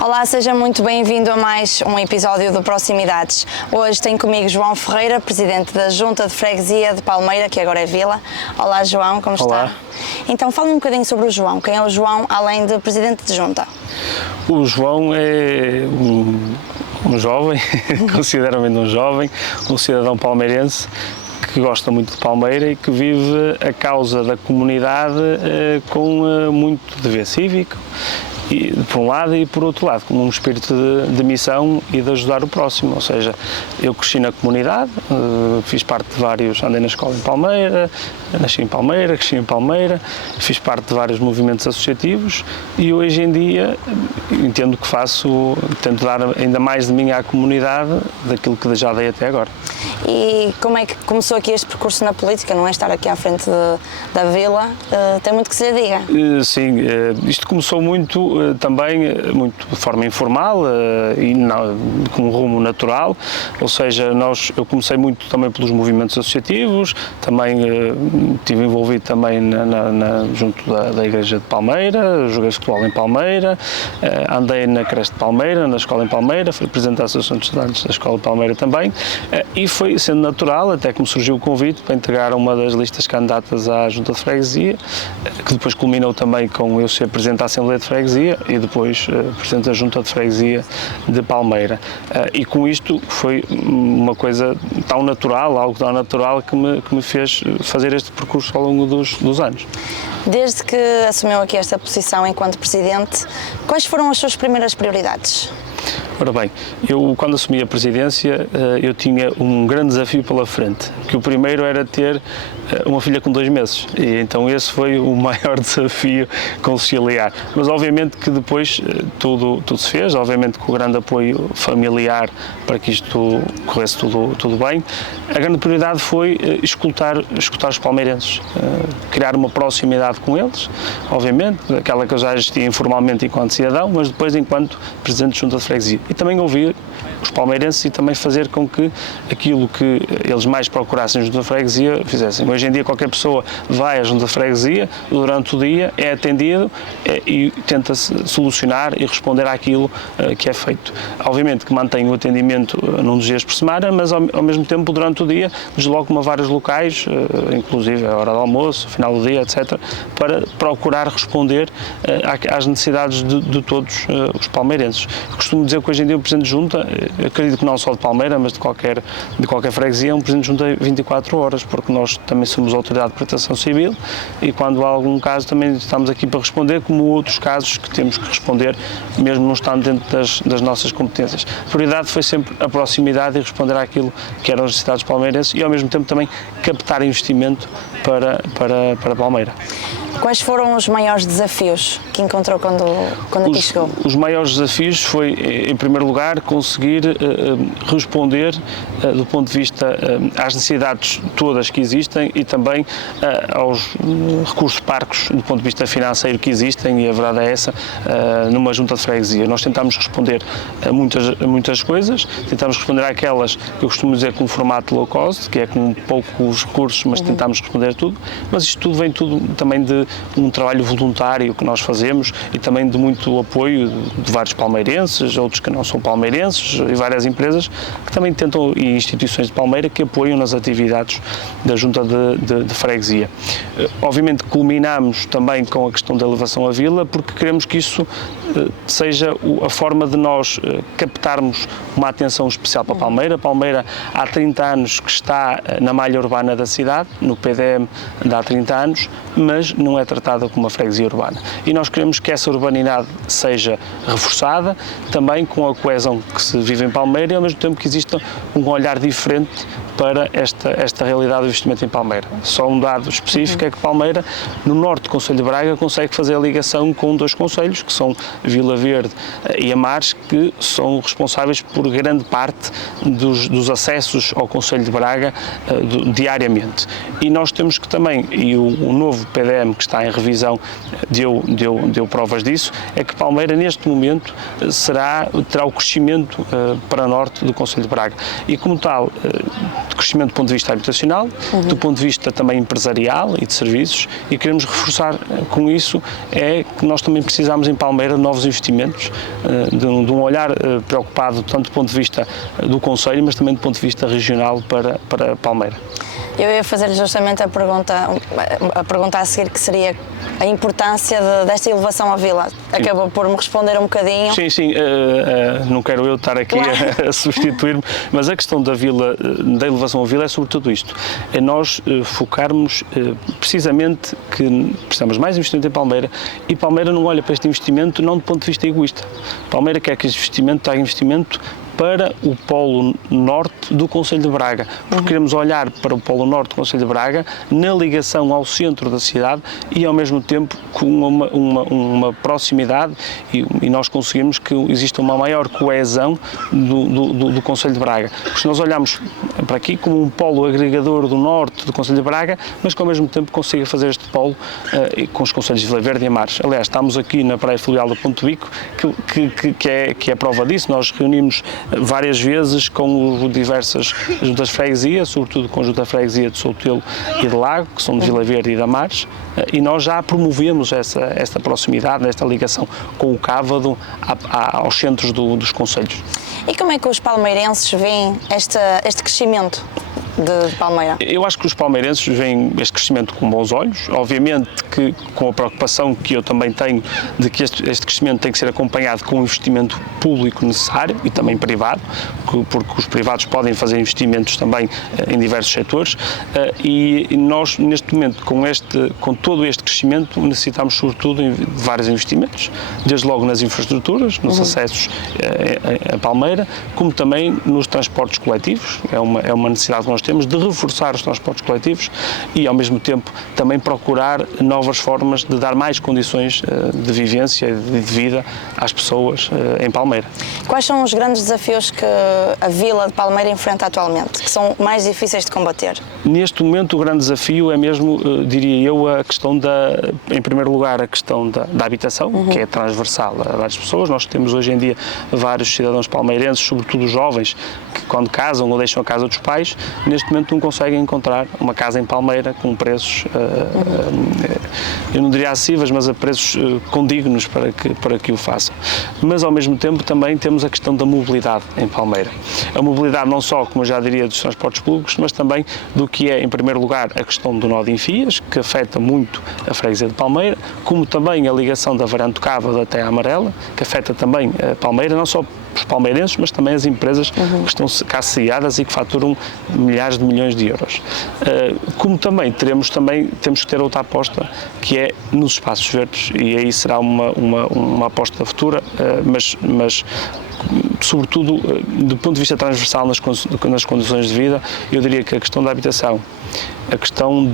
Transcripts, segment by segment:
Olá, seja muito bem-vindo a mais um episódio do Proximidades. Hoje tenho comigo João Ferreira, Presidente da Junta de Freguesia de Palmeira, que agora é Vila. Olá, João, como está? Olá. Então, fale-me um bocadinho sobre o João. Quem é o João, além de Presidente de Junta? O João é um jovem, considero-me um jovem, um cidadão palmeirense que gosta muito de Palmeira e que vive a causa da comunidade com muito dever cívico, e, por um lado, e por outro lado, com um espírito de missão e de ajudar o próximo. Ou seja, eu cresci na comunidade, fiz parte de vários, andei na escola em Palmeira, nasci em Palmeira, cresci em Palmeira, fiz parte de vários movimentos associativos e hoje em dia entendo que tento dar ainda mais de mim à comunidade daquilo que já dei até agora. E como é que começou aqui este percurso na política, não é? Estar aqui à frente da Vila, tem muito que se lhe diga. Sim, isto começou também muito de forma informal e com um rumo natural, ou seja, eu comecei muito também pelos movimentos associativos, também estive envolvido também junto da Igreja de Palmeira, joguei futebol em Palmeira, andei na creche de Palmeira, na escola em Palmeira, fui presidente da Associação de Estudantes da Escola de Palmeira também, e foi sendo natural até que me surgiu o convite para integrar uma das listas candidatas à Junta de Freguesia, que depois culminou também com eu ser presidente da Assembleia de Freguesia e depois presidente da Junta de Freguesia de Palmeira. E com isto foi uma coisa algo tão natural que me fez fazer este percurso ao longo dos anos. Desde que assumiu aqui esta posição enquanto Presidente, quais foram as suas primeiras prioridades? Ora bem, eu quando assumi a presidência eu tinha um grande desafio pela frente, que o primeiro era ter uma filha com 2 meses e então esse foi o maior desafio conciliar, mas obviamente que depois tudo se fez, obviamente com o grande apoio familiar para que isto corresse tudo bem. A grande prioridade foi escutar os palmeirenses, criar uma proximidade com eles, obviamente, aquela que eu já existia informalmente enquanto cidadão, mas depois enquanto Presidente de Junta de Freguesia. E também ouvir os palmeirenses e também fazer com que aquilo que eles mais procurassem junto à freguesia fizessem. Hoje em dia qualquer pessoa vai à junta de freguesia, durante o dia é atendido e tenta-se solucionar e responder àquilo que é feito. Obviamente que mantém o atendimento num dos dias por semana, mas ao mesmo tempo durante o dia desloco-me a vários locais, inclusive a hora do almoço, final do dia, etc., para procurar responder às necessidades de todos os palmeirenses. Costumo dizer que hoje em dia o Presidente de Junta, acredito que não só de Palmeira, mas de qualquer freguesia, é um Presidente de Junta 24 horas, porque nós também somos autoridade de proteção civil e quando há algum caso também estamos aqui para responder, como outros casos que temos que responder, mesmo não estando dentro das nossas competências. A prioridade foi sempre a proximidade e responder àquilo que eram as necessidades palmeirenses e ao mesmo tempo também captar investimento para Palmeira. Quais foram os maiores desafios que encontrou quando aqui chegou? Os maiores desafios foi, em primeiro lugar, conseguir responder do ponto de vista às necessidades todas que existem e também aos recursos parcos do ponto de vista financeiro que existem, e a verdade é essa, numa junta de freguesia. Nós tentámos responder a muitas coisas, tentámos responder àquelas que eu costumo dizer com formato low cost, que é com poucos recursos, mas tentámos responder tudo, mas isto tudo vem também de um trabalho voluntário que nós fazemos e também de muito apoio de vários palmeirenses, outros que não são palmeirenses e várias empresas que também tentam, e instituições de Palmeira que apoiam nas atividades da Junta de Freguesia. Obviamente culminamos também com a questão da elevação à vila porque queremos que isso seja a forma de nós captarmos uma atenção especial para Palmeira. Palmeira há 30 anos que está na malha urbana da cidade, no PDM de há 30 anos, mas não é tratada como uma freguesia urbana. E nós queremos que essa urbanidade seja reforçada, também com a coesão que se vive em Palmeira e ao mesmo tempo que exista um olhar diferente para esta realidade do investimento em Palmeira. Só um dado específico é que Palmeira, no norte do Concelho de Braga, consegue fazer a ligação com 2 concelhos, que são Vila Verde e Amares, que são responsáveis por grande parte dos acessos ao Concelho de Braga diariamente. E nós temos que também, e o novo PDM que está em revisão deu provas disso, é que Palmeira neste momento terá o crescimento para norte do concelho de Braga e como tal, crescimento do ponto de vista habitacional, do ponto de vista também empresarial e de serviços e queremos reforçar com isso é que nós também precisamos em Palmeira de novos investimentos, de um olhar preocupado tanto do ponto de vista do concelho, mas também do ponto de vista regional para Palmeira. Eu ia fazer justamente a pergunta a seguir, que seria a importância desta elevação à vila. Acabou por me responder um bocadinho. Sim, não quero eu estar aqui a substituir-me, mas a questão da vila, da elevação à vila é sobretudo isto, é nós focarmos precisamente que precisamos mais investimento em Palmeira e Palmeira não olha para este investimento não do ponto de vista egoísta. Palmeira quer que este investimento traga investimento para o polo norte do concelho de Braga, porque queremos olhar para o polo norte do concelho de Braga na ligação ao centro da cidade e ao mesmo tempo com uma proximidade e nós conseguimos que exista uma maior coesão do concelho de Braga. Porque se nós olhamos para aqui como um polo agregador do norte do concelho de Braga, mas que ao mesmo tempo consiga fazer este polo com os concelhos de Vila Verde e Amares. Aliás, estamos aqui na praia fluvial do Ponto Bico, que é prova disso. Nós reunimos várias vezes com diversas juntas de freguesia, sobretudo com a junta de freguesia de Soutelo e de Lago, que são de Vila Verde e de Amares, e nós já promovemos esta proximidade, esta ligação com o Cávado aos centros dos concelhos. E como é que os palmeirenses veem este crescimento de Palmeira? Eu acho que os palmeirenses veem este crescimento com bons olhos, obviamente que com a preocupação que eu também tenho de que este crescimento tem que ser acompanhado com um investimento público necessário e também privado, porque os privados podem fazer investimentos também em diversos setores e nós neste momento com todo este crescimento necessitamos sobretudo de vários investimentos, desde logo nas infraestruturas, nos acessos a Palmeira, como também nos transportes coletivos, é uma necessidade que nós temos de reforçar os transportes coletivos e, ao mesmo tempo, também procurar novas formas de dar mais condições de vivência e de vida às pessoas em Palmeira. Quais são os grandes desafios que a vila de Palmeira enfrenta atualmente, que são mais difíceis de combater? Neste momento, o grande desafio é mesmo, diria eu, a questão em primeiro lugar, a questão da habitação, que é transversal a várias pessoas. Nós temos hoje em dia vários cidadãos palmeirenses, sobretudo jovens, que quando casam ou deixam a casa dos pais, neste momento não conseguem encontrar uma casa em Palmeira com preços, eu não diria acessíveis, mas a preços condignos para que o façam. Mas ao mesmo tempo também temos a questão da mobilidade em Palmeira. A mobilidade não só, como eu já diria, dos transportes públicos, mas também do que é, em primeiro lugar, a questão do nó de Enfias, que afeta muito a freguesia de Palmeira, como também a ligação da Varanda do Cávado até à Amarela, que afeta também a Palmeira, não só os palmeirenses, mas também as empresas que estão cá sediadas e que faturam milhares de milhões de euros. Como também temos que ter outra aposta, que é nos espaços verdes, e aí será uma aposta futura, mas sobretudo do ponto de vista transversal nas condições de vida, eu diria que a questão da habitação, a questão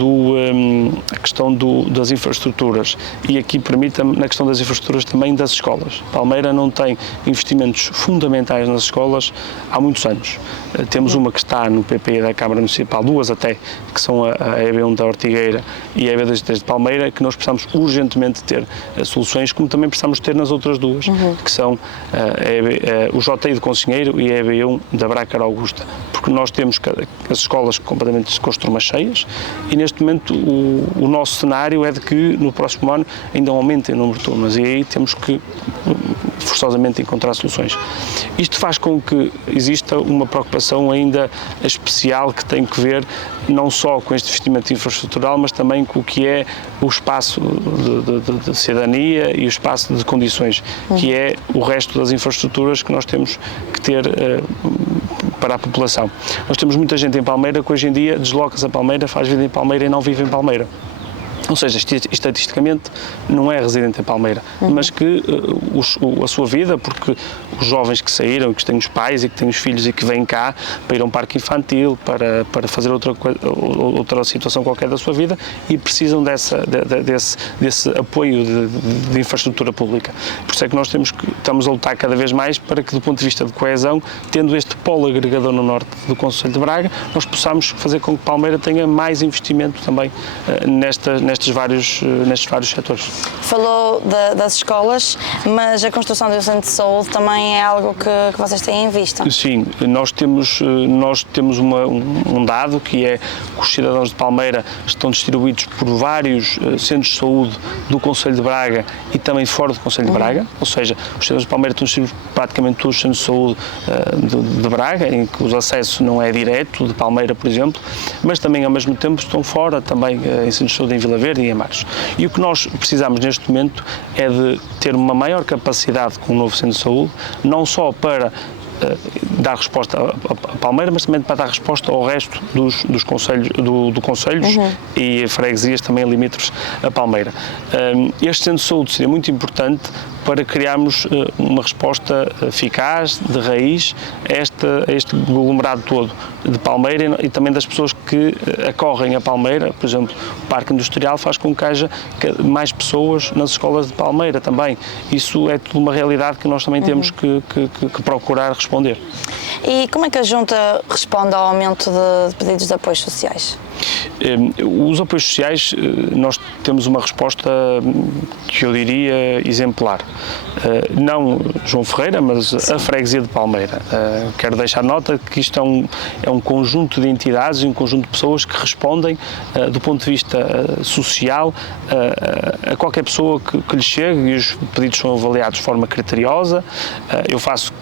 das infraestruturas e aqui permita-me, na questão das infraestruturas também das escolas. Palmeira não tem investimentos fundamentais nas escolas há muitos anos. Temos uma que está no PPE da Câmara Municipal, duas até, que são a EB1 da Ortigueira e a EB2 de Palmeira, que nós precisamos urgentemente ter soluções, como também precisamos ter nas outras duas, que são o JI de Conselheiro e a EB1 da Brácara Augusta, porque nós temos as escolas completamente com as turmas cheias e neste momento o nosso cenário é de que no próximo ano ainda aumentem o número de turmas e aí temos que forçosamente encontrar soluções. Isto faz com que exista uma preocupação ainda especial que tem que ver não só com este investimento infraestrutural, mas também com o que é o espaço de cidadania e o espaço de condições, que é o resto das infraestruturas que nós temos que ter para a população. Nós temos muita gente em Palmeira que hoje em dia desloca-se a Palmeira, faz vida em Palmeira e não vive em Palmeira. Ou seja, estatisticamente não é residente em Palmeira, mas que a sua vida, porque os jovens que saíram, que têm os pais e que têm os filhos e que vêm cá para ir a um parque infantil, para fazer outra situação qualquer da sua vida e precisam desse apoio de infraestrutura pública. Por isso é que nós estamos a lutar cada vez mais para que, do ponto de vista de coesão, tendo este polo agregador no norte do concelho de Braga, nós possamos fazer com que Palmeira tenha mais investimento também nestas nestes vários setores. Falou das escolas, mas a construção de um centro de saúde também é algo que vocês têm em vista? Sim, nós temos um dado que é que os cidadãos de Palmeira estão distribuídos por vários centros de saúde do Concelho de Braga e também fora do Concelho de Braga, ou seja, os cidadãos de Palmeira estão distribuídos praticamente todos os centros de saúde de Braga, em que o acesso não é direto, de Palmeira, por exemplo, mas também ao mesmo tempo estão fora também em centros de saúde em Vila Verde e em Mares. E o que nós precisamos neste momento é de ter uma maior capacidade com o novo centro de saúde, não só para dar resposta a Palmeira, mas também para dar resposta ao resto dos concelhos, do concelhos e freguesias também limítrofes a Palmeira. Este centro de saúde seria muito importante para criarmos uma resposta eficaz, de raiz, a este aglomerado todo de Palmeira e também das pessoas que acorrem a Palmeira. Por exemplo, o Parque Industrial faz com que haja mais pessoas nas escolas de Palmeira também. Isso é tudo uma realidade que nós também temos que procurar responder. E como é que a Junta responde ao aumento de pedidos de apoios sociais? Os apoios sociais, nós temos uma resposta que eu diria exemplar. Não João Ferreira, mas a freguesia de Palmeira. Quero deixar nota que isto é um conjunto de entidades e um conjunto de pessoas que respondem do ponto de vista social a qualquer pessoa que lhe chegue, e os pedidos são avaliados de forma criteriosa. Eu faço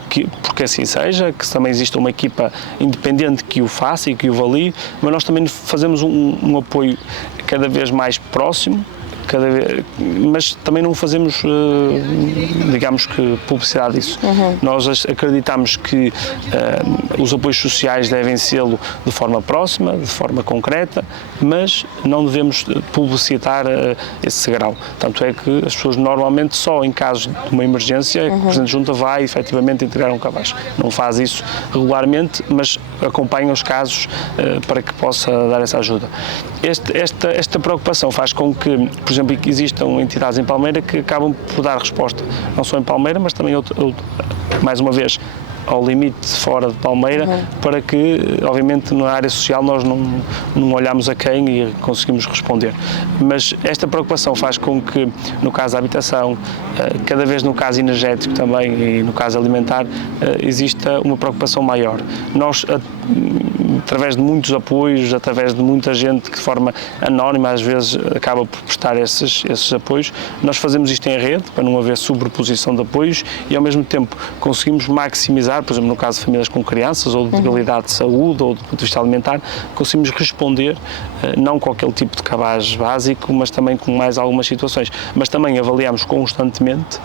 porque assim seja, que também exista uma equipa independente que o faça e que o avalie, mas nós também fazemos um apoio cada vez mais próximo, mas também não fazemos, digamos que, publicidade disso. Nós acreditamos que os apoios sociais devem sê-lo de forma próxima, de forma concreta, mas não devemos publicitar esse grau. Tanto é que as pessoas normalmente só em casos de uma emergência é que o Presidente da Junta vai efetivamente entregar um cabaz. Não faz isso regularmente, mas acompanha os casos para que possa dar essa ajuda. Esta preocupação faz com que, por exemplo, que existam entidades em Palmeira que acabam por dar resposta, não só em Palmeira, mas também, mais uma vez, ao limite fora de Palmeira, para que, obviamente, na área social nós não olhamos a quem e conseguimos responder. Mas esta preocupação faz com que, no caso da habitação, cada vez no caso energético também e no caso alimentar, exista uma preocupação maior. Nós, através de muitos apoios, através de muita gente que de forma anónima às vezes acaba por prestar esses apoios, nós fazemos isto em rede, para não haver sobreposição de apoios e ao mesmo tempo conseguimos maximizar, por exemplo no caso de famílias com crianças ou de debilidade de saúde ou do ponto de vista alimentar, conseguimos responder não com aquele tipo de cabaz básico, mas também com mais algumas situações, mas também avaliamos constantemente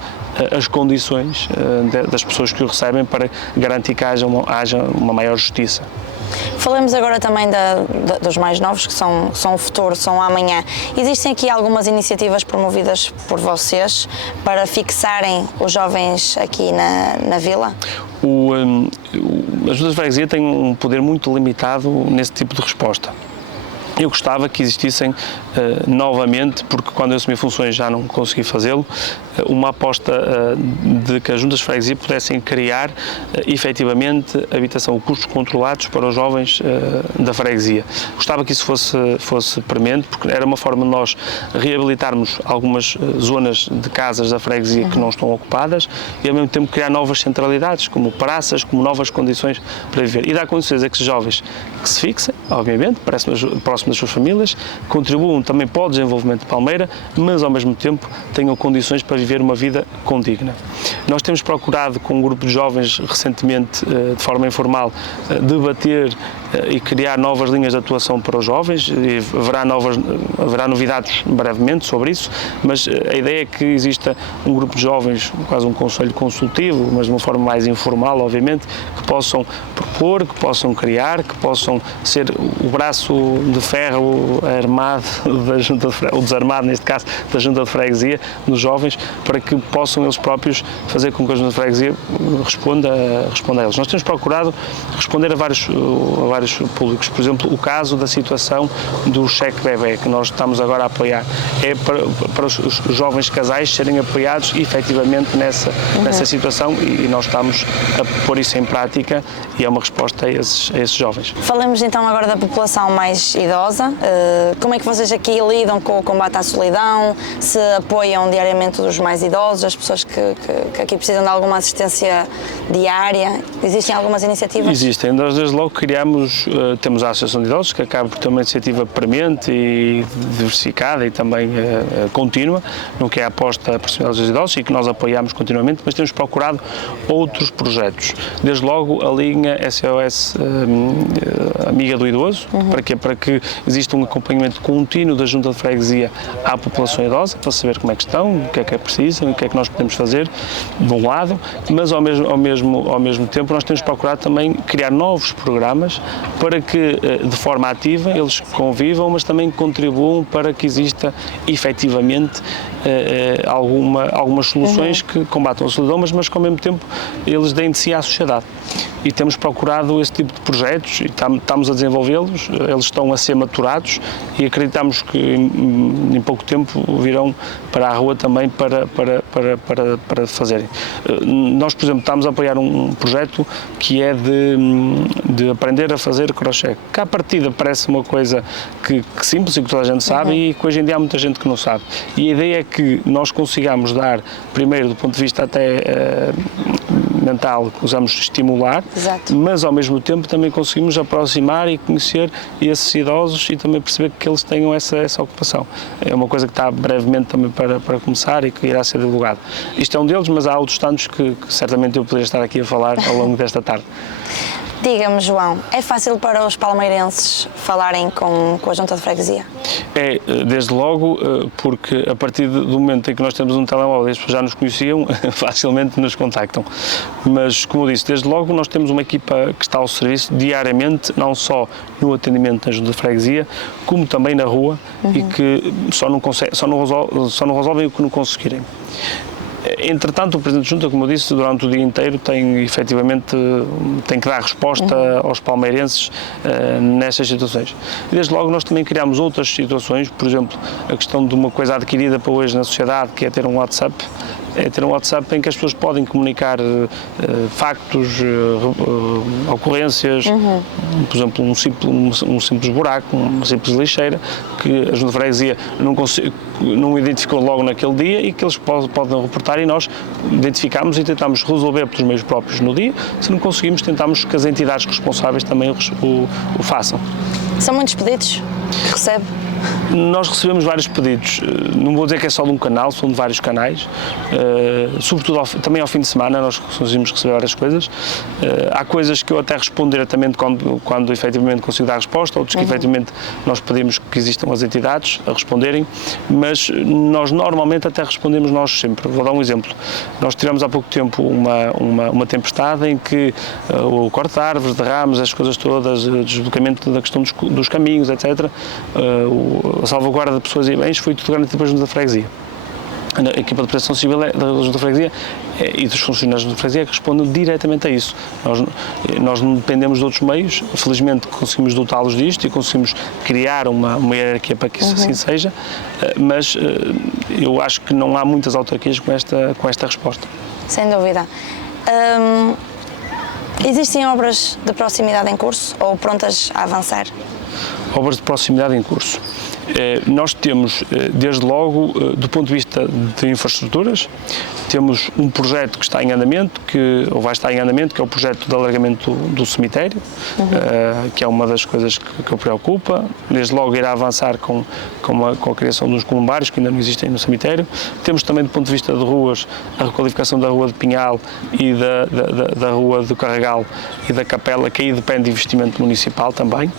as condições das pessoas que o recebem para garantir que haja uma maior justiça. Falemos agora também dos mais novos, que são o futuro, são o amanhã. Existem aqui algumas iniciativas promovidas por vocês para fixarem os jovens aqui na vila? A Junta de Freguesia tem um poder muito limitado nesse tipo de resposta. Eu gostava que existissem novamente, porque quando eu assumi funções já não consegui fazê-lo, uma aposta de que as juntas de freguesia pudessem criar efetivamente habitação, custos controlados para os jovens da freguesia. Gostava que isso fosse premente, porque era uma forma de nós reabilitarmos algumas zonas de casas da freguesia que não estão ocupadas e ao mesmo tempo criar novas centralidades, como praças, como novas condições para viver. E dar condições a que esses jovens que se fixem, obviamente, próximo das suas famílias, contribuam também para o desenvolvimento de Palmeira, mas ao mesmo tempo tenham condições para viver uma vida condigna. Nós temos procurado com um grupo de jovens recentemente, de forma informal, debater e criar novas linhas de atuação para os jovens e haverá novidades brevemente sobre isso, mas a ideia é que exista um grupo de jovens, quase um conselho consultivo, mas de uma forma mais informal, obviamente, que possam propor, que possam criar, que possam ser o braço de ferro armado da Junta de Freguesia, ou desarmado neste caso, da Junta de Freguesia, dos jovens, para que possam eles próprios fazer com que a Junta de Freguesia responda a eles. Nós temos procurado responder a vários públicos, por exemplo, o caso da situação do cheque bebé, que nós estamos agora a apoiar, é para os jovens casais serem apoiados efetivamente nessa situação e nós estamos a pôr isso em prática e é uma resposta a esses jovens. Falemos então agora da população mais idosa. Como é que vocês aqui lidam com o combate à solidão, se apoiam diariamente os mais idosos, as pessoas que aqui precisam de alguma assistência diária. Existem algumas iniciativas? Existem. Nós desde logo temos a Associação de Idosos, que acaba por ter uma iniciativa premente e diversificada e também contínua, no que é a aposta profissional dos idosos e que nós apoiamos continuamente, mas temos procurado outros projetos. Desde logo a linha SOS Amiga do Idoso, para que exista um acompanhamento contínuo da Junta de Freguesia à população idosa, para saber como é que estão, o que é preciso, o que é que nós podemos fazer, de um lado, mas ao mesmo tempo nós temos procurado também criar novos programas para que, de forma ativa, eles convivam, mas também contribuam para que exista efetivamente algumas soluções que combatam a solidão, mas que ao mesmo tempo eles deem de si à sociedade. E temos procurado esse tipo de projetos e estamos a desenvolvê-los, eles estão a ser maturados e acreditamos que em pouco tempo virão para a rua também para fazerem. Nós, por exemplo, estamos a apoiar um projeto que é de aprender a fazer crochê, que à partida parece uma coisa que simples e que toda a gente sabe e que hoje em dia há muita gente que não sabe. E a ideia é que nós consigamos dar, primeiro do ponto de vista até mental, que usamos estimular, exato, mas ao mesmo tempo também conseguimos aproximar e conhecer esses idosos e também perceber que eles tenham essa ocupação. É uma coisa que está brevemente também para começar e que irá ser divulgado. Isto é um deles, mas há outros tantos que certamente eu poderia estar aqui a falar ao longo desta tarde. Diga-me, João, é fácil para os palmeirenses falarem com a Junta de Freguesia? É, desde logo, porque a partir do momento em que nós temos um telemóvel e as pessoas já nos conheciam, facilmente nos contactam. Mas, como eu disse, desde logo nós temos uma equipa que está ao serviço diariamente, não só no atendimento na Junta de Freguesia, como também na rua e que só não resolvem o que não conseguirem. Entretanto, o Presidente da Junta, como eu disse, durante o dia inteiro tem que dar resposta aos palmeirenses nestas situações. E desde logo nós também criamos outras situações, por exemplo, a questão de uma coisa adquirida para hoje na sociedade, que é ter um WhatsApp. É ter um WhatsApp em que as pessoas podem comunicar factos, ocorrências, por exemplo, um simples buraco, uma simples lixeira, que a Junta de Freguesia não identificou logo naquele dia e que eles podem reportar e nós identificamos e tentamos resolver pelos meios próprios no dia. Se não conseguimos, tentamos que as entidades responsáveis também o façam. São muitos pedidos que recebe? Nós recebemos vários pedidos, não vou dizer que é só de um canal, são de vários canais, sobretudo também ao fim de semana nós conseguimos receber várias coisas. Há coisas que eu até respondo diretamente quando efetivamente consigo dar resposta, outros que efetivamente nós pedimos que existam as entidades a responderem, mas nós normalmente até respondemos nós sempre. Vou dar um exemplo. Nós tivemos há pouco tempo uma tempestade em que o corte de árvores, derrames, as coisas todas, o deslocamento da questão dos caminhos, etc., a salvaguarda de pessoas e bens foi tudo garantido pela Junta da Freguesia. A equipa de proteção civil da Junta da Freguesia e dos funcionários da Junta da Freguesia que respondem diretamente a isso. Nós não dependemos de outros meios, felizmente conseguimos dotá-los disto e conseguimos criar uma hierarquia para que isso assim seja, mas eu acho que não há muitas autarquias com esta resposta. Sem dúvida. Existem obras de proximidade em curso ou prontas a avançar? Obras de proximidade em curso. Nós temos, desde logo, do ponto de vista de infraestruturas, temos um projeto que está em andamento, ou vai estar em andamento, que é o projeto de alargamento do cemitério, que é uma das coisas que o preocupa. Desde logo irá avançar com a criação dos columbários, que ainda não existem no cemitério. Temos também, do ponto de vista de ruas, a requalificação da Rua de Pinhal e da Rua do Carregal e da Capela, que aí depende de investimento municipal também.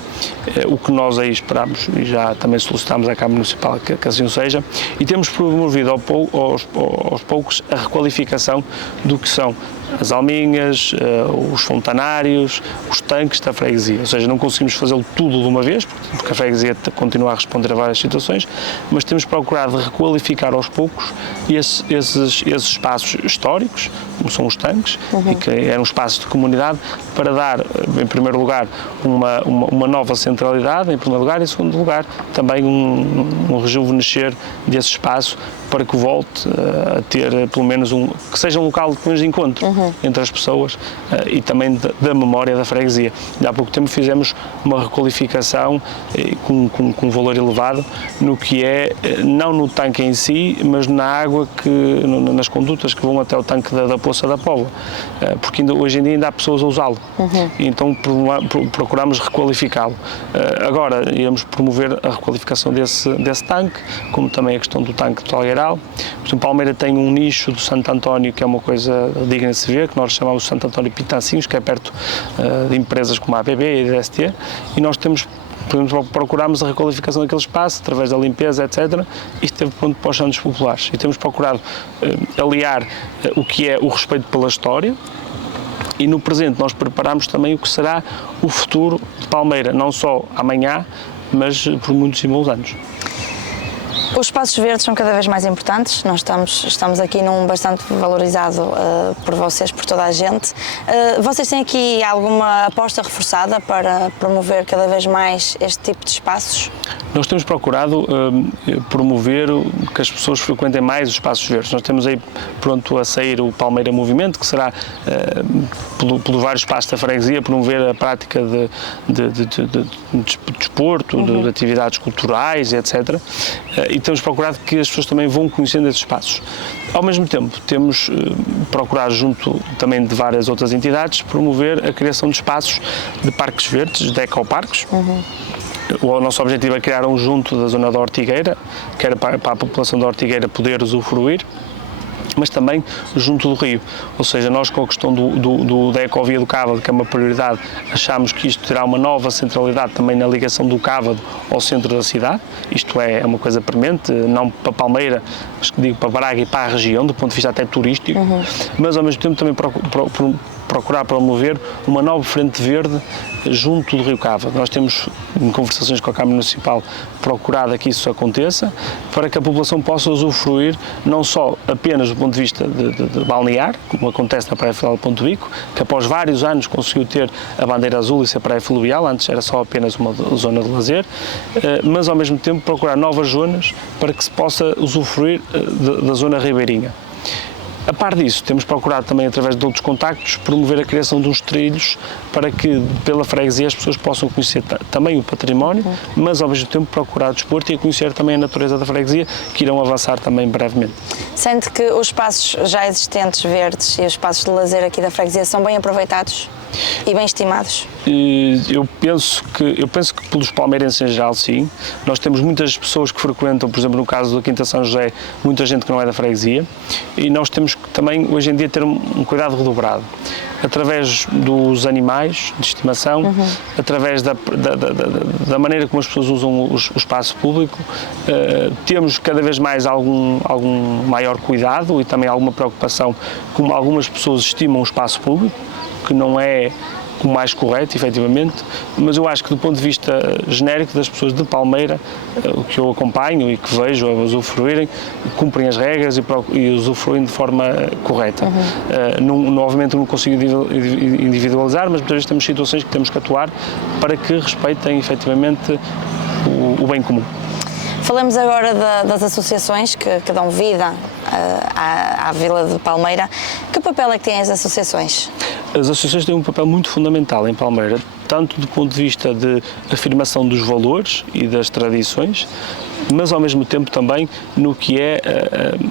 O que nós aí esperamos e já também solicitamos à Câmara Municipal que assim seja, e temos promovido aos poucos a requalificação do que são as alminhas, os fontanários, os tanques da freguesia, ou seja, não conseguimos fazê-lo tudo de uma vez, porque a freguesia continua a responder a várias situações, mas temos procurado requalificar aos poucos esses espaços históricos, como são os tanques, e que eram espaços de comunidade, para dar, em primeiro lugar, uma nova centralidade, em primeiro lugar, e em segundo lugar, também um rejuvenescer desse espaço, para que volte a ter, pelo menos, que seja um local de encontro. entre as pessoas e também da memória da freguesia. Há pouco tempo fizemos uma requalificação com valor elevado no que é, não no tanque em si, mas na água, nas condutas que vão até o tanque da Poça da Póvoa, porque hoje em dia ainda há pessoas a usá-lo, então procuramos requalificá-lo. Agora iremos promover a requalificação desse tanque, como também a questão do tanque do Algueiral. Por exemplo, Palmeira tem um nicho do Santo António que é uma coisa digna de se ver, que nós chamamos de Santo António Pitancinhos, que é perto de empresas como a ABB e a DST, e nós procuramos a requalificação daquele espaço através da limpeza, etc. Isto teve ponto para os Santos Populares e temos procurado aliar o que é o respeito pela história. E no presente nós preparamos também o que será o futuro de Palmeira, não só amanhã, mas por muitos e muitos anos. Os espaços verdes são cada vez mais importantes, nós estamos aqui num bastante valorizado por vocês, por toda a gente. Vocês têm aqui alguma aposta reforçada para promover cada vez mais este tipo de espaços? Nós temos procurado promover que as pessoas frequentem mais os espaços verdes. Nós temos aí pronto a sair o Palmeira Movimento, que será pelos vários espaços da freguesia, promover a prática de desporto, de atividades culturais, etc. E temos procurado que as pessoas também vão conhecendo esses espaços. Ao mesmo tempo, temos procurado, junto também de várias outras entidades, promover a criação de espaços de parques verdes, de ecoparques. O nosso objetivo é criar um junto da zona da Ortigueira, que era para a população da Ortigueira poder usufruir, mas também junto do rio. Ou seja, nós com a questão da ecovia do Cávado, que é uma prioridade, achamos que isto terá uma nova centralidade também na ligação do Cávado ao centro da cidade. Isto é uma coisa premente, não para Palmeira, mas digo para Braga e para a região, do ponto de vista até turístico, mas ao mesmo tempo também procurar promover uma nova frente verde junto do Rio Cávado. Nós temos, em conversações com a Câmara Municipal, procurado que isso aconteça, para que a população possa usufruir não só apenas do ponto de vista de balnear, como acontece na Praia Fluvial de Ponte Vico, que após vários anos conseguiu ter a bandeira azul e ser Praia Fluvial, antes era só apenas uma zona de lazer, mas ao mesmo tempo procurar novas zonas para que se possa usufruir da zona ribeirinha. A par disso, temos procurado também, através de outros contactos, promover a criação de uns trilhos para que, pela freguesia, as pessoas possam conhecer também o património, mas ao mesmo tempo procurar desporto e conhecer também a natureza da freguesia, que irão avançar também brevemente. Sente que os espaços já existentes verdes e os espaços de lazer aqui da freguesia são bem aproveitados e bem estimados? Eu penso que pelos palmeirenses em geral, sim. Nós temos muitas pessoas que frequentam, por exemplo, no caso da Quinta São José, muita gente que não é da freguesia, e nós temos que também, hoje em dia, ter um cuidado redobrado. Através dos animais de estimação, através da maneira como as pessoas usam o espaço público, temos cada vez mais algum maior cuidado e também alguma preocupação como algumas pessoas estimam o espaço público, que não é o mais correto, efetivamente, mas eu acho que do ponto de vista genérico das pessoas de Palmeira, o que eu acompanho e que vejo a usufruírem, cumprem as regras e usufruem de forma correta. Obviamente não consigo individualizar, mas muitas vezes temos situações que temos que atuar para que respeitem efetivamente o bem comum. Falamos agora das associações que dão vida à Vila de Palmeira. Que papel é que têm as associações? As associações têm um papel muito fundamental em Palmeira, tanto do ponto de vista de afirmação dos valores e das tradições, mas ao mesmo tempo também no que é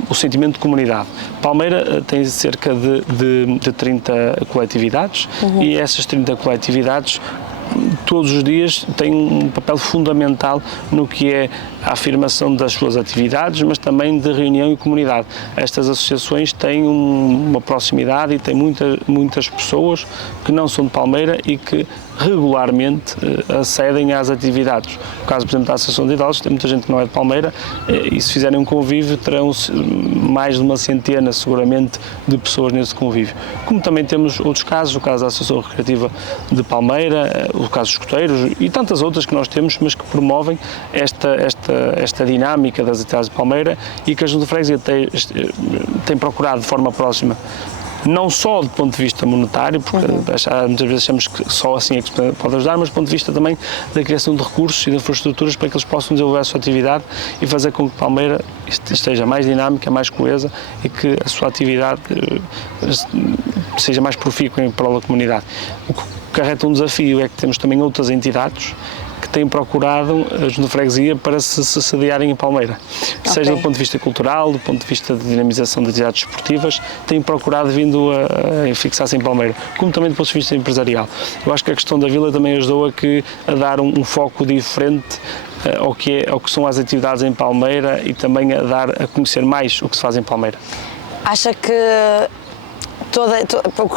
o sentimento de comunidade. Palmeira tem cerca de 30 coletividades e essas 30 coletividades todos os dias têm um papel fundamental no que é a afirmação das suas atividades, mas também de reunião e comunidade. Estas associações têm uma proximidade e têm muitas pessoas que não são de Palmeira e que regularmente acedem às atividades. No caso, por exemplo, da Associação de Idosos, tem muita gente que não é de Palmeira e se fizerem um convívio terão mais de uma centena, seguramente, de pessoas nesse convívio. Como também temos outros casos, o caso da Associação Recreativa de Palmeira, o caso dos escoteiros e tantas outras que nós temos, mas que promovem esta dinâmica das atividades de Palmeira e que a Junta de Freguesia tem procurado de forma próxima não só do ponto de vista monetário, porque muitas vezes achamos que só assim é que pode ajudar, mas do ponto de vista também da criação de recursos e de infraestruturas para que eles possam desenvolver a sua atividade e fazer com que Palmeira esteja mais dinâmica, mais coesa e que a sua atividade seja mais profícua em prol da comunidade. O que carrega um desafio é que temos também outras entidades que têm procurado a Junta de Freguesia para se sediarem em Palmeira. Seja do ponto de vista cultural, do ponto de vista de dinamização de atividades esportivas, têm procurado vindo a fixar-se em Palmeira, como também do ponto de vista empresarial. Eu acho que a questão da vila também ajudou a dar um foco diferente ao que são as atividades em Palmeira e também a conhecer mais o que se faz em Palmeira. Acha que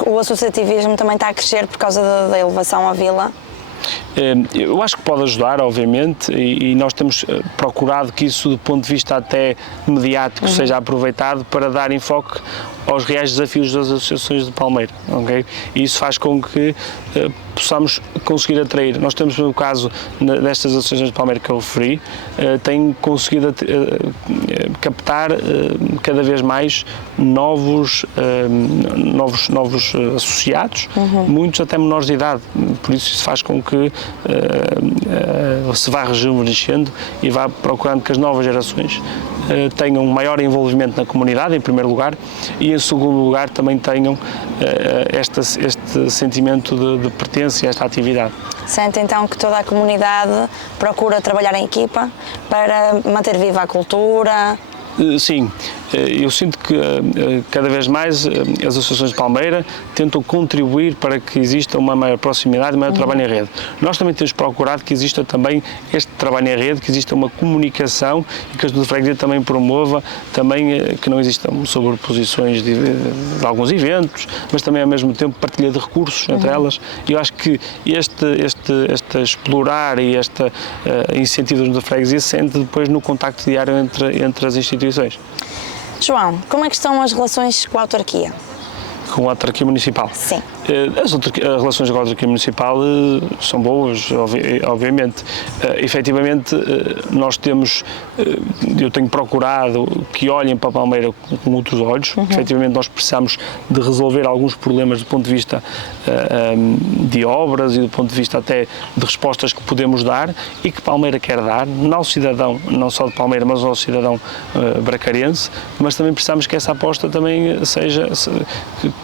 o associativismo também está a crescer por causa da elevação à vila? Eu acho que pode ajudar, obviamente, e nós temos procurado que isso, do ponto de vista até mediático, seja aproveitado para dar enfoque aos reais desafios das associações de Palmeira, ok? E isso faz com que possamos conseguir atrair. Nós temos, no caso destas associações de Palmeira que eu referi, têm conseguido captar cada vez mais novos associados, muitos até menores de idade, por isso faz com que se vá rejuvenescendo e vá procurando que as novas gerações tenham um maior envolvimento na comunidade, em primeiro lugar, e em segundo lugar também tenham este sentimento de pertença a esta atividade. Sente então que toda a comunidade procura trabalhar em equipa para manter viva a cultura? Sim, eu sinto que cada vez mais as associações de Palmeira tentam contribuir para que exista uma maior proximidade e maior trabalho em rede. Nós também temos procurado que exista também este trabalho em rede, que exista uma comunicação e que a Junta de Freguesia também promova, também que não existam sobreposições de alguns eventos, mas também ao mesmo tempo partilha de recursos entre elas. E eu acho que este explorar e este incentivo da Junta de Freguesia sente depois no contacto diário entre as instituições. João, como é que estão as relações com a autarquia? Com a autarquia municipal? Sim. As relações com a autarquia municipal são boas, obviamente. Efetivamente, nós temos, eu tenho procurado que olhem para a Palmeira com outros olhos. Efetivamente, nós precisamos de resolver alguns problemas do ponto de vista de obras e do ponto de vista até de respostas que podemos dar e que Palmeira quer dar, não ao cidadão, não só de Palmeira, mas ao cidadão bracarense, mas também precisamos que essa aposta também seja,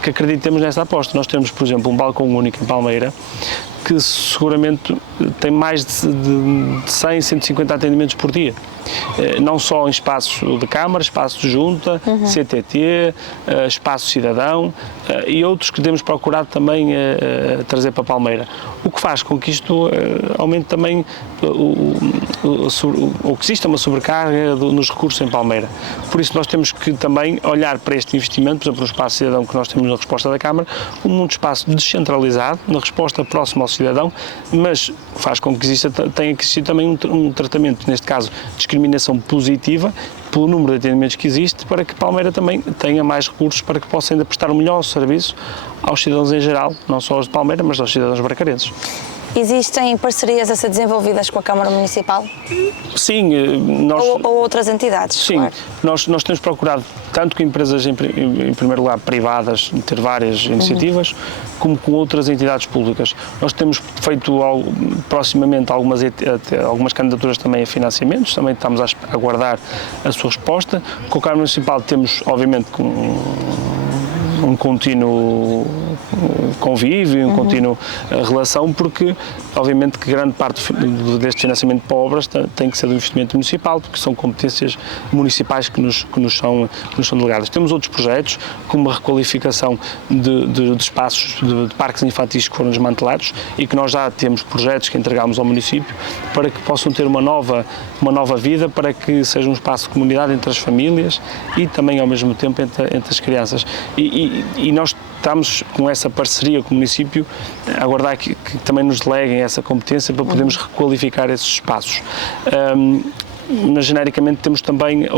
que acreditemos nessa aposta. Nós temos, por exemplo, um balcão único em Palmeira que seguramente tem mais de 100, 150 atendimentos por dia. Não só em espaço de Câmara, espaço de Junta, CTT, espaço cidadão e outros que temos procurado também trazer para Palmeira. O que faz com que isto aumente também ou que exista uma sobrecarga nos recursos em Palmeira. Por isso nós temos que também olhar para este investimento, por exemplo, no espaço cidadão que nós temos na resposta da Câmara, como um espaço descentralizado, na resposta próxima ao cidadão, mas faz com que tenha que existir também um tratamento, neste caso, discriminação positiva, pelo número de atendimentos que existe, para que Palmeira também tenha mais recursos para que possa ainda prestar um melhor serviço aos cidadãos em geral, não só aos de Palmeira, mas aos cidadãos bracarenses. Existem parcerias a ser desenvolvidas com a Câmara Municipal? Sim, nós... Ou outras entidades? Sim, claro. Nós temos procurado, tanto com empresas, em primeiro lugar, privadas, ter várias iniciativas, como com outras entidades públicas. Nós temos feito proximamente algumas candidaturas também a financiamentos, também estamos a aguardar a sua resposta. Com a Câmara Municipal temos, obviamente, um contínuo convívio, um contínuo relação, porque obviamente que grande parte deste financiamento para obras tem que ser do investimento municipal, porque são competências municipais que nos são delegadas. Temos outros projetos, como a requalificação de espaços de parques infantis que foram desmantelados e que nós já temos projetos que entregamos ao município para que possam ter uma nova vida, para que seja um espaço de comunidade entre as famílias e também ao mesmo tempo entre as crianças. E nós estamos com essa parceria com o município a aguardar que também nos deleguem essa competência para podermos requalificar esses espaços. Mas genericamente temos também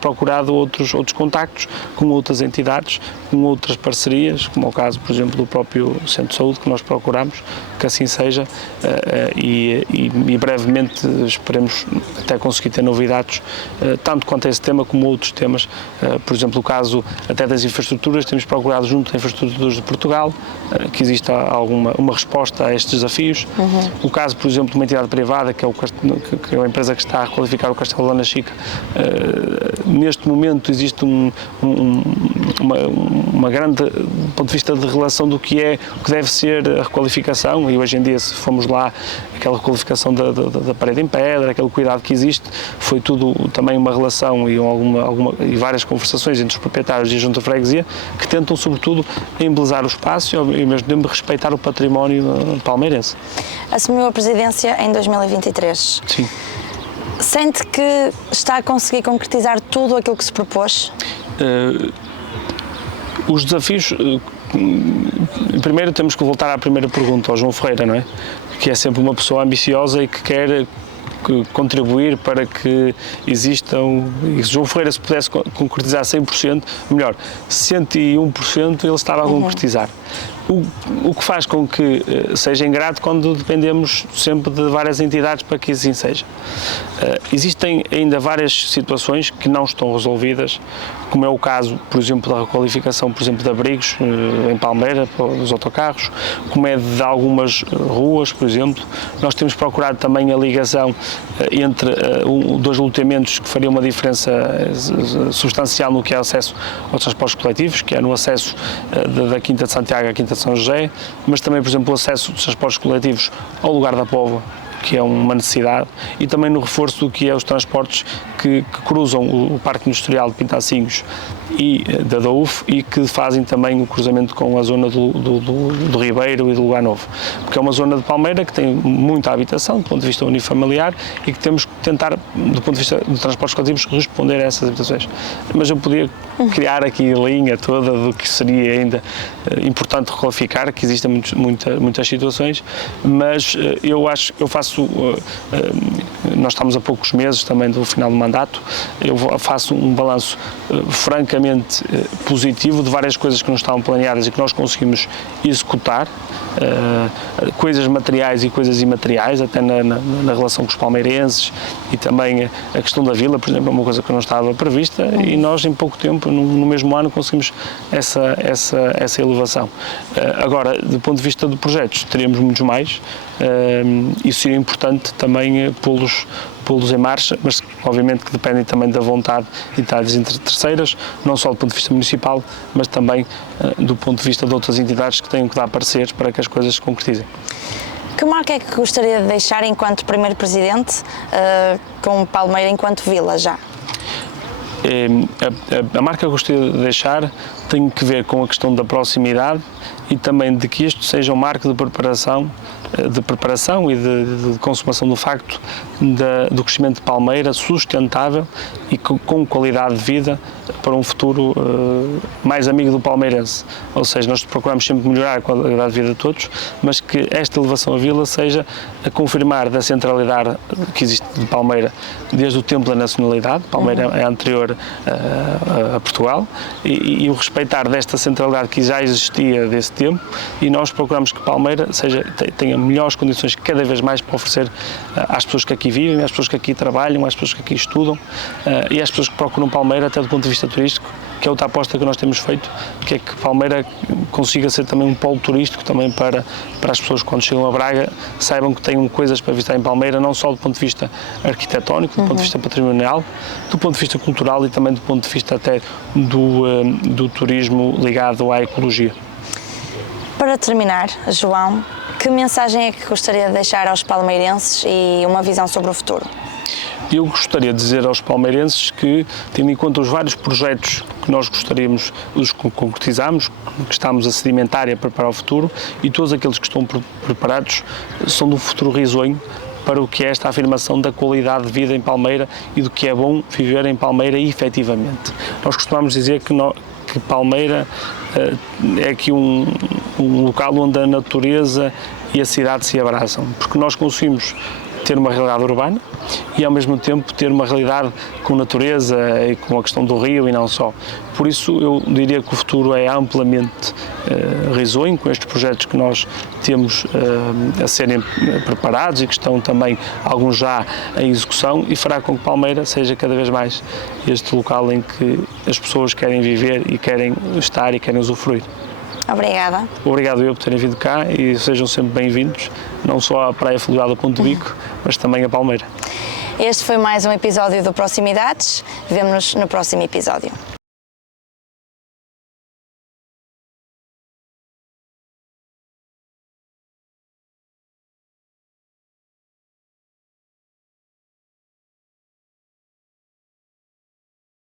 procurado outros contactos com outras entidades, com outras parcerias, como é o caso, por exemplo, do próprio Centro de Saúde que nós procuramos, que assim seja e brevemente esperemos até conseguir ter novidades, tanto quanto a esse tema como outros temas. Por exemplo, o caso até das infraestruturas, temos procurado junto a Infraestruturas de Portugal que exista uma resposta a estes desafios. O caso, por exemplo, de uma entidade privada, que é a empresa que está a requalificar o Castelo de Dona Chica, neste momento existe uma grande, do ponto de vista de relação do que deve ser a requalificação, e hoje em dia, se formos lá, aquela requalificação da parede em pedra, aquele cuidado que existe, foi tudo também uma relação e várias conversações entre os proprietários e a Junta de Freguesia, que tentam, sobretudo, embelezar o espaço e, ao mesmo tempo, respeitar o património palmeirense. Assumiu a presidência em 2023. Sim. Sente que está a conseguir concretizar tudo aquilo que se propôs? Os desafios, primeiro temos que voltar à primeira pergunta, ao João Ferreira, não é? Que é sempre uma pessoa ambiciosa e que quer contribuir para que existam, e se João Ferreira se pudesse concretizar 100%, melhor, 101% ele estava a concretizar. O que faz com que seja ingrato quando dependemos sempre de várias entidades para que assim seja. Existem ainda várias situações que não estão resolvidas, como é o caso, por exemplo, da requalificação, por exemplo, de abrigos em Palmeira, para os autocarros, como é de algumas ruas, por exemplo. Nós temos procurado também a ligação entre dois lotamentos que faria uma diferença substancial no que é o acesso aos transportes coletivos, que é no acesso da Quinta de Santiago à Quinta de São José, mas também, por exemplo, o acesso dos transportes coletivos ao lugar da Póvoa, que é uma necessidade, e também no reforço do que é os transportes que cruzam o Parque Industrial de Pintacinhos e da UF e que fazem também o cruzamento com a zona do Ribeiro e do Lugar Novo, porque é uma zona de Palmeira que tem muita habitação do ponto de vista unifamiliar e que temos que tentar, do ponto de vista de transportes coletivos, responder a essas habitações. Mas eu podia criar aqui a linha toda do que seria ainda importante requalificar, que existem muitas situações, mas eu faço, nós estamos a poucos meses também do final do mandato, eu faço um balanço francamente positivo de várias coisas que não estavam planeadas e que nós conseguimos executar, coisas materiais e coisas imateriais, até na relação com os palmeirenses, e também a questão da vila, por exemplo, é uma coisa que não estava prevista e nós em pouco tempo, no mesmo ano, conseguimos essa elevação. Agora, do ponto de vista de projetos, teríamos muitos mais, isso seria importante também pô-los em marcha, mas obviamente que dependem também da vontade de entidades terceiras, não só do ponto de vista municipal, mas também do ponto de vista de outras entidades que têm que dar pareceres para que as coisas se concretizem. Que marca é que gostaria de deixar enquanto primeiro presidente, com Palmeira enquanto vila já? A marca que eu gostaria de deixar tem que ver com a questão da proximidade e também de que isto seja um marco de preparação e de consumação do facto do crescimento de Palmeira sustentável e com qualidade de vida para um futuro mais amigo do palmeirense. Ou seja, nós procuramos sempre melhorar a qualidade de vida de todos, mas que esta elevação à vila seja a confirmar da centralidade que existe de Palmeira desde o tempo da nacionalidade. Palmeira é anterior a Portugal e o respeitar desta centralidade que já existia desse tempo, e nós procuramos que Palmeira tenha melhores condições cada vez mais para oferecer às pessoas que aqui vivem, às pessoas que aqui trabalham, às pessoas que aqui estudam e às pessoas que procuram Palmeira até do ponto de vista turístico, que é outra aposta que nós temos feito, que é que Palmeira consiga ser também um polo turístico também para as pessoas que quando chegam a Braga saibam que têm coisas para visitar em Palmeira, não só do ponto de vista arquitetónico, do ponto de vista patrimonial, do ponto de vista cultural e também do ponto de vista até do turismo ligado à ecologia. Para terminar, João, que mensagem é que gostaria de deixar aos palmeirenses e uma visão sobre o futuro? Eu gostaria de dizer aos palmeirenses que, tendo em conta os vários projetos que nós gostaríamos, os que concretizamos, que estamos a sedimentar e a preparar o futuro, e todos aqueles que estão preparados são do futuro risonho para o que é esta afirmação da qualidade de vida em Palmeira e do que é bom viver em Palmeira efetivamente. Nós costumamos dizer que Palmeira é aqui um local onde a natureza e a cidade se abraçam, porque nós conseguimos ter uma realidade urbana e ao mesmo tempo ter uma realidade com natureza e com a questão do rio e não só. Por isso eu diria que o futuro é amplamente risonho com estes projetos que nós temos a serem preparados e que estão também alguns já em execução, e fará com que Palmeira seja cada vez mais este local em que as pessoas querem viver e querem estar e querem usufruir. Obrigada. Obrigado eu por terem vindo cá e sejam sempre bem-vindos, não só à Praia Fluvial do Ponte Bico, mas também a Palmeira. Este foi mais um episódio do Proximidades. Vemo-nos no próximo episódio.